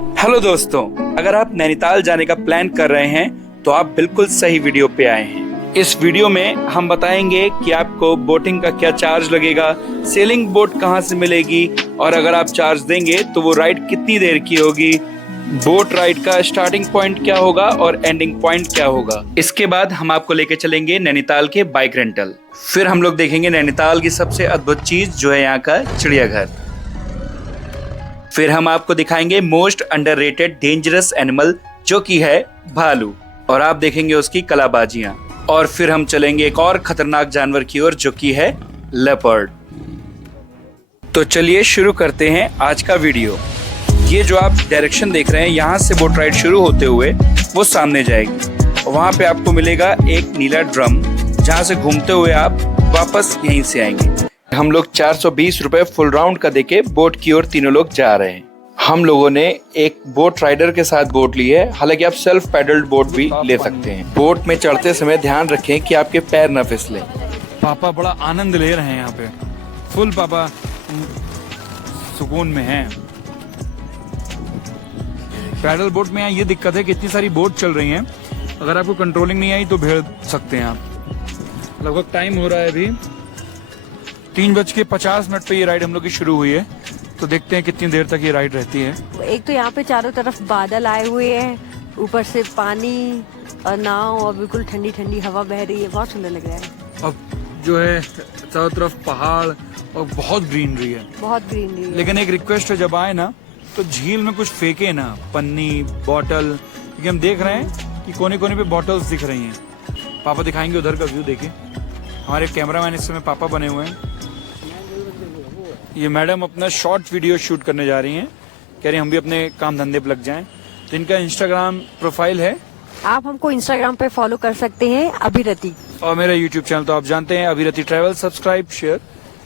Hello दोस्तों, अगर आप नैनीताल जाने का प्लान कर रहे हैं तो आप बिल्कुल सही वीडियो पे आए हैं। इस वीडियो में हम बताएंगे कि आपको बोटिंग का क्या चार्ज लगेगा, सेलिंग बोट कहां से मिलेगी और अगर आप चार्ज देंगे तो वो राइड कितनी देर की होगी, बोट राइड का स्टार्टिंग पॉइंट क्या होगा और एंडिंग पॉइंट क्या होगा। इसके बाद हम आपको लेके चलेंगे नैनीताल के बाइक रेंटल। फिर हम लोग देखेंगे नैनीताल की सबसे अद्भुत चीज जो है यहाँ का चिड़ियाघर। फिर हम आपको दिखाएंगे मोस्ट अंडररेटेड डेंजरस एनिमल जो कि है भालू, और आप देखेंगे उसकी कलाबाजियां। और फिर हम चलेंगे एक और खतरनाक जानवर की ओर जो कि है लेपर्ड। तो चलिए शुरू करते हैं आज का वीडियो। ये जो आप डायरेक्शन देख रहे हैं, यहाँ से बोट राइड शुरू होते हुए वो सामने जाएगी। वहां पे आपको मिलेगा एक नीला ड्रम, जहां से घूमते हुए आप वापस यहीं से आएंगे। हम लोग 420 रुपए फुल राउंड का देके बोट की ओर तीनों लोग जा रहे हैं। हम लोगों ने एक बोट राइडर के साथ बोट ली है, हालांकि आप सेल्फ पैडल्ड बोट भी ले सकते हैं। बोट में चढ़ते समय ध्यान रखें कि आपके पैर न फिसले। पापा बड़ा आनंद ले रहे हैं यहाँ पे, फुल पापा सुकून में हैं। पैडल बोट में यहाँ ये दिक्कत है कि इतनी सारी बोट चल रही हैं, अगर आपको कंट्रोलिंग नहीं आई तो भिड़ सकते हैं आप। लगभग टाइम हो रहा है अभी 3:50 पे ये राइड हम लोग की शुरू हुई है, तो देखते हैं कितनी देर तक ये राइड रहती है। एक तो यहाँ पे चारों तरफ बादल आए हुए हैं, ऊपर से पानी और नाव और बिल्कुल ठंडी ठंडी हवा बह रही है, बहुत सुंदर लग रहा है। अब जो है चारों तरफ पहाड़ और बहुत ग्रीनरी है, बहुत ग्रीनरी है। लेकिन एक रिक्वेस्ट है, जब आए ना तो झील में कुछ फेंके ना, पन्नी बॉटल, क्योंकि हम देख रहे हैं कि कोने कोने पे बॉटल्स दिख रही हैं। पापा दिखाएंगे उधर का व्यू, देखिए हमारे कैमरामैन इस समय पापा बने हुए हैं। ये मैडम अपना शॉर्ट वीडियो शूट करने जा रही हैं, कह रही हम भी अपने काम धंधे पे लग जाएं। तो इनका इंस्टाग्राम प्रोफाइल है, आप हमको इंस्टाग्राम पे फॉलो कर सकते हैं, अभिरति। और मेरा यूट्यूब चैनल तो आप जानते हैं, Abhirati travel. Subscribe, share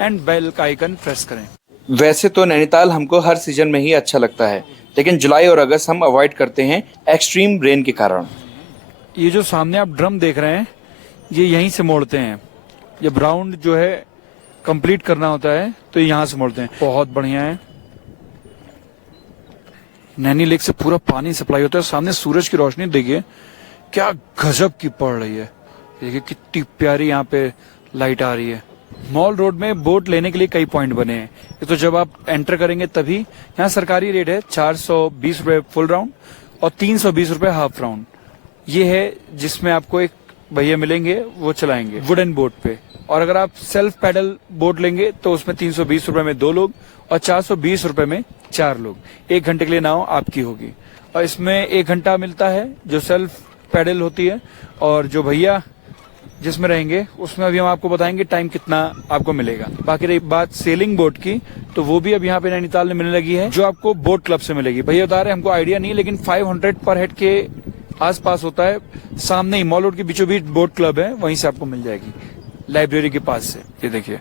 and bell का आइकन प्रेस करें। वैसे तो नैनीताल हमको हर सीजन में ही अच्छा लगता है, लेकिन जुलाई और अगस्त हम अवॉइड करते हैं एक्सट्रीम रेन के कारण। ये जो सामने आप ड्रम देख रहे हैं, ये यहीं से मोड़ते हैं। जब राउंड जो है कंप्लीट करना होता है तो यहाँ से मोड़ते हैं। बहुत बढ़िया है, नैनी लेक से पूरा पानी सप्लाई होता है। सामने सूरज की रोशनी देखिए क्या गजब की पड़ रही है, देखिए कितनी प्यारी यहाँ पे लाइट आ रही है। मॉल रोड में बोट लेने के लिए कई पॉइंट बने हैं, ये तो जब आप एंटर करेंगे तभी। यहाँ सरकारी रेट है 420 रुपए फुल राउंड और 320 रुपए हाफ राउंड। ये है जिसमें आपको एक भैया मिलेंगे, वो चलाएंगे वुडन बोट पे। और अगर आप सेल्फ पैडल बोट लेंगे तो उसमें 320 रुपए में 2 लोग और 420 रुपए में 4 लोग। 1 घंटे के लिए नाव आपकी होगी, और इसमें 1 घंटा मिलता है जो सेल्फ पैडल होती है, और जो भैया जिसमें रहेंगे उसमें अभी हम आपको बताएंगे टाइम कितना आपको मिलेगा। बाकी रही बात सेलिंग बोट की, तो वो भी अब यहाँ पे नैनीताल में मिलने लगी है, जो आपको बोट क्लब से मिलेगी। भैया बता रहे हमको आइडिया नहीं, लेकिन 500 पर हेड के आसपास होता है। सामने ही मॉल रोड के बीचों बीच बोट क्लब है, वहीं से आपको मिल जाएगी, लाइब्रेरी के पास से। ये देखिए,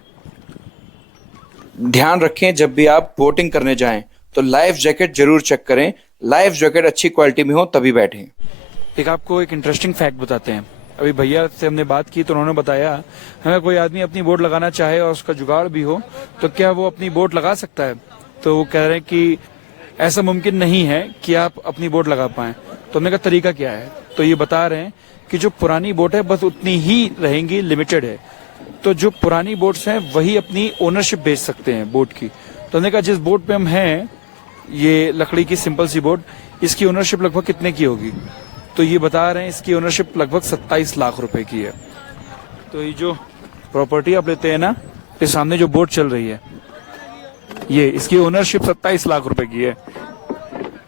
ध्यान रखें जब भी आप बोटिंग करने जाएं तो लाइफ जैकेट जरूर चेक करें। लाइफ जैकेट अच्छी क्वालिटी में हो तभी बैठें। एक आपको एक इंटरेस्टिंग फैक्ट बताते हैं। अभी भैया से हमने बात की तो उन्होंने बताया, अगर कोई आदमी अपनी बोट लगाना चाहे और उसका जुगाड़ भी हो तो क्या वो अपनी बोट लगा सकता है। तो वो कह रहे हैं कि ऐसा मुमकिन नहीं है कि आप अपनी बोट लगा पाएं। तो हमने कहा तरीका क्या है, तो ये बता रहे हैं कि जो पुरानी बोट है बस उतनी ही रहेंगी, लिमिटेड है। तो जो पुरानी बोट्स हैं वही अपनी ओनरशिप बेच सकते हैं बोट की। तो हमने कहा जिस बोट पे हम हैं, ये लकड़ी की सिंपल सी बोट, इसकी ओनरशिप लगभग कितने की होगी। तो ये बता रहे हैं इसकी ओनरशिप लगभग 27 लाख रुपए की है। तो ये जो प्रॉपर्टी आप लेते हैं ना, ये सामने जो बोट चल रही है, ये इसकी ओनरशिप 27 लाख रुपए की है।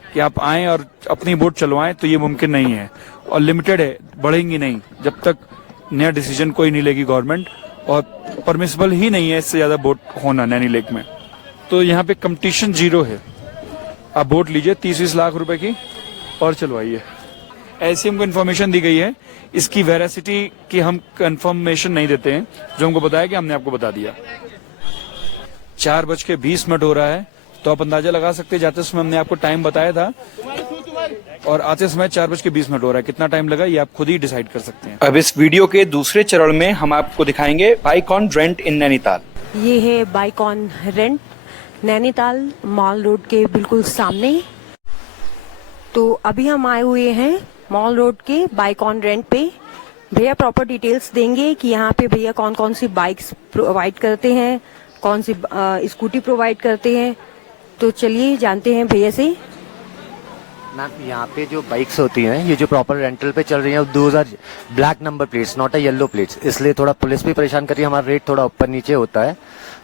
कि आप आए और अपनी बोट चलवाएं तो ये मुमकिन नहीं है, और लिमिटेड है, बढ़ेंगी नहीं जब तक नया डिसीजन कोई नहीं लेगी गवर्नमेंट, और परमिसिबल ही नहीं है इससे ज्यादा बोट होना नैनी लेक में। तो यहाँ पे कंपटीशन 0 है। आप बोट लीजिए 30-20 लाख रुपए की और चलवाइए। ऐसी हमको इन्फॉर्मेशन दी गई है, इसकी वेरासिटी की हम कंफर्मेशन नहीं देते हैं, जो हमको बताया कि हमने आपको बता दिया। 4:20 हो रहा है, तो आप अंदाजा लगा सकते हैं, जाते समय हमने आपको टाइम बताया था और आते समय 4:20 हो रहा है। कितना टाइम लगा ये आप खुद ही डिसाइड कर सकते हैं। अब इस वीडियो के दूसरे चरण में हम आपको दिखाएंगे बाइक ऑन रेंट इन नैनीताल। ये है bike on rent, Nainital mall road के बिल्कुल सामने। तो अभी हम आए हुए हैं मॉल रोड के बाइक ऑन रेंट पे। भैया प्रॉपर डिटेल्स देंगे कि यहाँ पे भैया कौन कौन सी बाइक्स प्रोवाइड करते हैं, कौन सी स्कूटी प्रोवाइड करते हैं। तो चलिए जानते हैं भैया से। मैम यहाँ पे जो बाइक्स होती हैं ये जो प्रॉपर रेंटल पे चल रही हैं 2000 black number plates, not a yellow plates, इसलिए थोड़ा पुलिस भी परेशान कर रही है, हमारा रेट थोड़ा ऊपर नीचे होता है।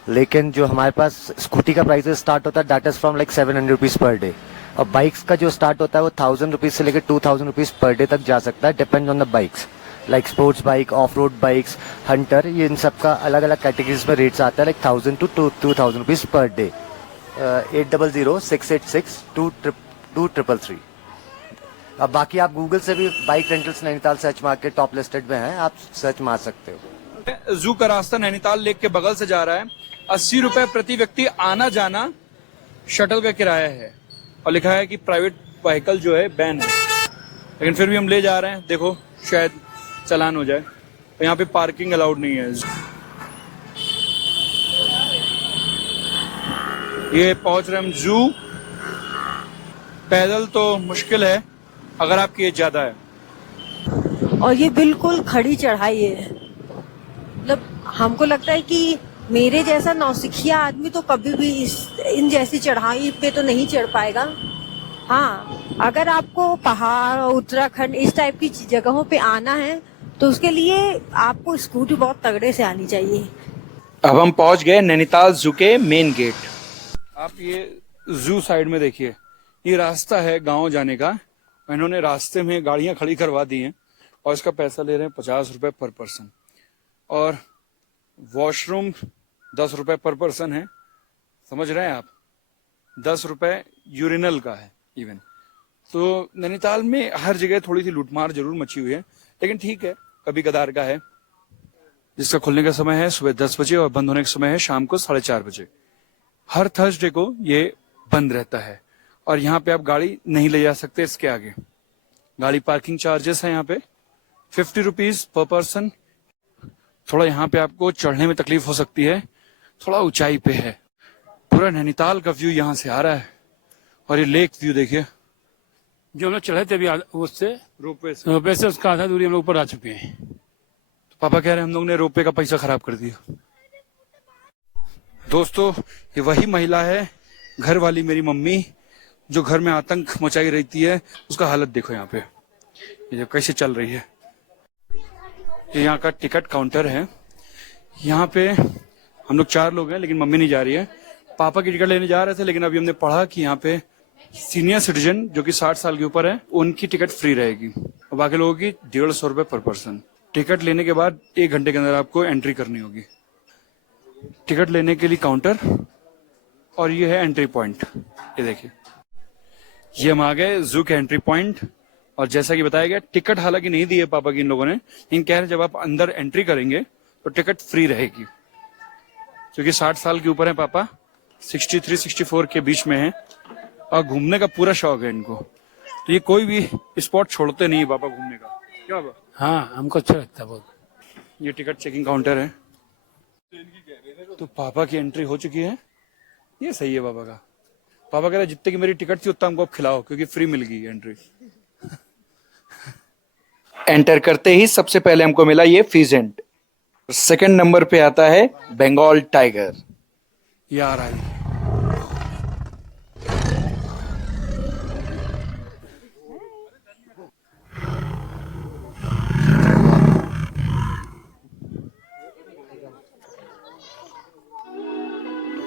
लेकिन जो हमारे पास स्कूटी का प्राइस स्टार्ट होता है that is from like 700 rupees per day, और बाइक्स का जो स्टार्ट होता है वो 1000 रुपीज से लेकर 2000 रुपीज पर डे तक जा सकता है, depend on the bikes. Like sports bike, of road bikes, Hunter, ये इन सब का अलग अलग कैटेगरीज में रेट्स आता है, like 1000 to 2000 rupees per day. 8006862233। अब बाकी आप गूगल से भी बाइक रेंटल्स नैनीताल सर्च मार के टॉप लिस्टेड में हैं, आप सर्च मार सकते हो। जू का रास्ता नैनीताल लेक के बगल से जा रहा है। 80 रुपए प्रति व्यक्ति आना जाना शटल का किराया है, और लिखा है कि प्राइवेट व्हीकल जो है बैन है, लेकिन फिर भी हम ले जा रहे हैं। देखो शायद चालान हो जाए। तो यहाँ पे पार्किंग अलाउड नहीं है। ये पहुंच रहे हम जू। पैदल तो मुश्किल है अगर आपकी एज ज्यादा है। और ये बिल्कुल खड़ी चढ़ाई है, मतलब हमको लगता है कि मेरे जैसा नौसिखिया आदमी तो कभी भी इन जैसी चढ़ाई पे तो नहीं चढ़ पाएगा। हाँ, अगर आपको पहाड़, उत्तराखंड इस टाइप की जगहों पे आना है तो उसके लिए आपको स्कूटी बहुत तगड़े से आनी चाहिए। अब हम पहुंच गए नैनीताल जू के मेन गेट। आप ये जू साइड में देखिए, ये रास्ता है गांव जाने का। इन्होंने रास्ते में गाड़ियां खड़ी करवा दी हैं और इसका पैसा ले रहे हैं 50 रुपए पर पर्सन, और वॉशरूम 10 रुपए पर पर्सन है। समझ रहे हैं आप? 10 रुपए यूरिनल का है इवन। तो नैनीताल में हर जगह थोड़ी सी लूटमार जरूर मची हुई है, लेकिन ठीक है, कभी कदार का है। जिसका खुलने का समय है सुबह 10 बजे और बंद होने का समय है शाम को 4:30 बजे। हर थर्सडे को ये बंद रहता है, और यहाँ पे आप गाड़ी नहीं ले जा सकते। इसके आगे गाड़ी पार्किंग चार्जेस है यहाँ पे 50 रुपीज पर पर्सन। थोड़ा यहाँ पे आपको चढ़ने में तकलीफ हो सकती है, थोड़ा ऊंचाई पे है। पूरा नैनीताल का व्यू यहाँ से आ रहा है, और ये लेक व्यू देखिए। जो हम लोग चढ़े थे अभी उससे रोपवे से रोपवे से उसका आधा दूरी हम लोग ऊपर आ चुके हैं। तो पापा कह रहे हैं हम लोग ने रोपवे का पैसा खराब कर दिया। दोस्तों, ये वही महिला है, घर वाली मेरी मम्मी, जो घर में आतंक मचाई रहती है। उसका हालत देखो यहाँ पे, ये जो कैसे चल रही है। ये यहाँ का टिकट काउंटर है। यहाँ पे हम लोग 4 लोग हैं, लेकिन मम्मी नहीं जा रही है। पापा की टिकट लेने जा रहे थे, लेकिन अभी हमने पढ़ा कि यहाँ पे सीनियर सिटीजन जो कि 60 साल के ऊपर है उनकी टिकट फ्री रहेगी, और बाकी लोगों की 150 रुपए पर पर्सन। टिकट लेने के बाद 1 घंटे के अंदर आपको एंट्री करनी होगी। टिकट लेने के लिए काउंटर, और ये है एंट्री पॉइंट। ये देखिए, ये हम आ गए जू के एंट्री पॉइंट। और जैसा कि बताया गया, टिकट हालांकि नहीं दी है पापा की इन लोगों ने, लेकिन कह रहे जब आप अंदर एंट्री करेंगे तो टिकट फ्री रहेगी। क्योंकि 60 साल के ऊपर है पापा, 63-64 के बीच में है, और घूमने का पूरा शौक है इनको। तो ये कोई भी स्पॉट छोड़ते नहीं है पापा घूमने का। क्या पापा? हाँ, हमको अच्छा लगता है बहुत। ये टिकट चेकिंग काउंटर है। तो पापा की एंट्री हो चुकी है। ये सही है पापा का। पापा कह रहे जितने की मेरी टिकट थी उतना हमको अब खिलाओ, क्योंकि फ्री मिल गई एंट्री। एंटर करते ही सबसे पहले हमको मिला ये फीजेंट। सेकंड नंबर पे आता है बंगाल टाइगर। ये आ रहा है।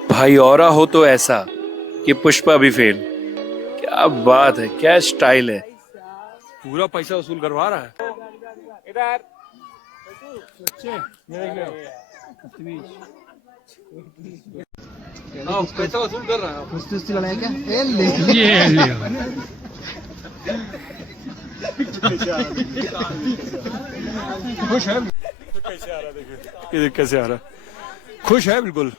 भाई औरा हो तो ऐसा कि पुष्पा भी फेल। क्या बात है, क्या स्टाइल है। पूरा पैसा वसूल करवा रहा है। पैसा वसूल कर रहा है। खुश है? ये देख कैसे आ रहा है। खुश है बिल्कुल।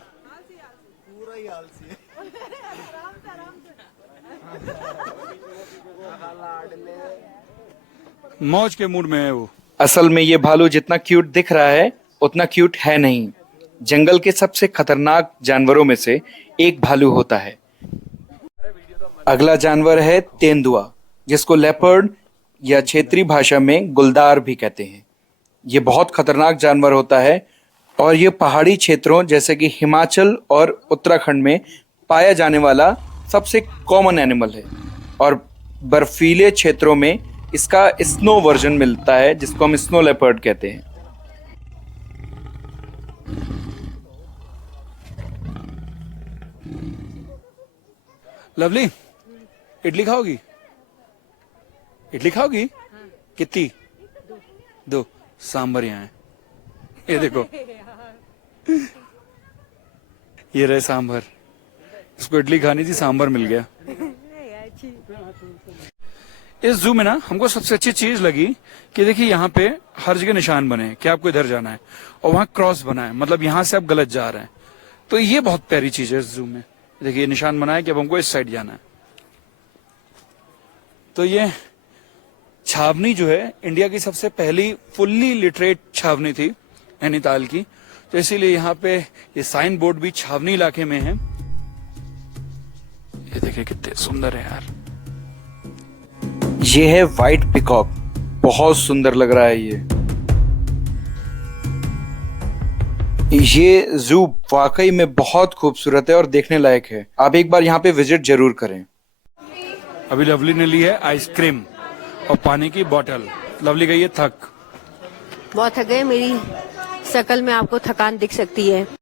मौज के मूड में है वो। असल में ये भालू जितना क्यूट दिख रहा है उतना क्यूट है नहीं। जंगल के सबसे खतरनाक जानवरों में से एक भालू होता है। अगला जानवर है तेंदुआ, जिसको लेपर्ड या क्षेत्रीय भाषा में गुलदार भी कहते हैं। ये बहुत खतरनाक जानवर होता है और ये पहाड़ी क्षेत्रों जैसे कि हिमाचल और उत्तराखंड में पाया जाने वाला सबसे कॉमन एनिमल है और बर्फीले क्षेत्रों में इसका स्नो वर्जन मिलता है जिसको हम स्नो लेपर्ड कहते हैं। लवली, इडली खाओगी? इडली खाओगी? कितनी? 2। सांभर यहाँ है, ये देखो। ये रहे सांभर। इसको इडली खानी थी, सांभर मिल गया। इस जू में ना हमको सबसे अच्छी चीज लगी कि देखिए यहाँ पे हर जगह निशान बने हैं कि आपको इधर जाना है और वहां क्रॉस बना है, मतलब यहाँ से आप गलत जा रहे हैं। तो ये बहुत प्यारी चीज है इस जू में। देखिए निशान बना है कि अब हमको इस साइड जाना है। तो ये छावनी जो है इंडिया की सबसे पहली फुल्ली लिटरेट छावनी थी नैनीताल की, तो इसीलिए यहाँ पे ये साइन बोर्ड भी छावनी इलाके में है। ये देखिए कितने सुंदर है यार। ये है व्हाइट पिकॉक, बहुत सुंदर लग रहा है ये जू वाकई में बहुत खूबसूरत है और देखने लायक है। आप एक बार यहाँ पे विजिट जरूर करें। अभी लवली ने ली है आइसक्रीम और पानी की बोतल। लवली गई है थक। बहुत थक गए, मेरी शकल में आपको थकान दिख सकती है।